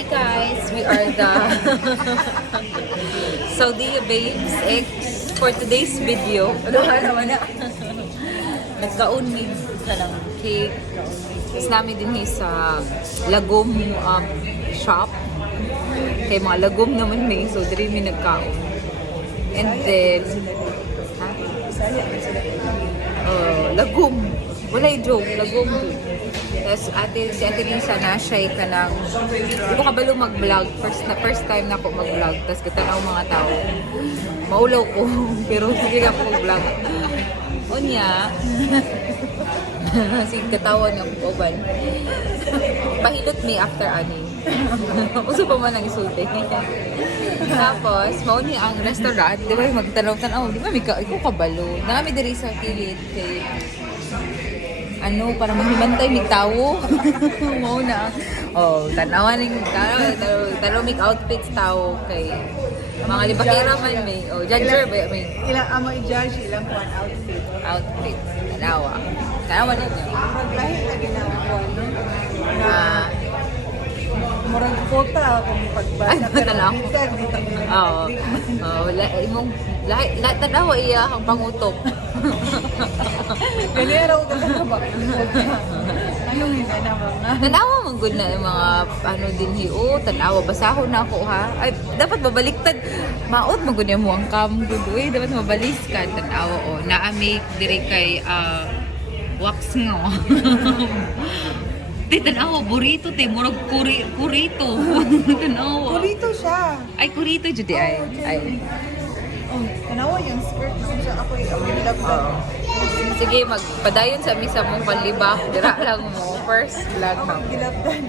Hi guys, we are the Saudi Babes X for today's video. Ano naman na? Nagkaunid ka ng cake. Tapos namin din sa lagom shop. Kay mga lagom naman may, so diri mi nagkaon. And then, lagom. Walay joke, lagom. Tapos si Ate Lisa na siya ka ng hindi ko kabalo mag-vlog. First time na ako mag-vlog. Tapos katanaw mga tao. Maulaw ko. Pero sige ka po mag-vlog. Unya. Sige katawan ng uban. Pahilot me after ani. Uso pa man ang isulti. Tapos, mauni ang restaurant. Di ba magtanaw-tanaw? Di ba may kabalo? Nami diri sa kilid kay para maghimantay mig tawo. Mao na. Tanawan ning tanaw mig outfits tawo kay mga libakira man may. Judger ba may. Ilang amo i-judge ilang kuan outfit. Tanawa. Tanawa na niya. Lahi na ginawa ko murang kota kung pagbasa ka lang. Imong lahat tanawa iya ang pangutok. Ganyan raw ka ba? Anong hindi na mga? Tanawa mong good na yung mga din hiyo. Tanawa, basahon na ako ha. Ay, dapat babaliktad. Maot mo good mo ang cam good. Uy, dapat mabalis ka. Tanawa naamik diri kay wax ngo. Tanawa, burrito murag kurito. Tanawa. Kurito siya. Ay, kurito jud ay. Tanawa yung skirt siya ako yung Sige, magpadayon sa misa mong panlibak. Dira lang mo. First vlog mo. Gilabdan.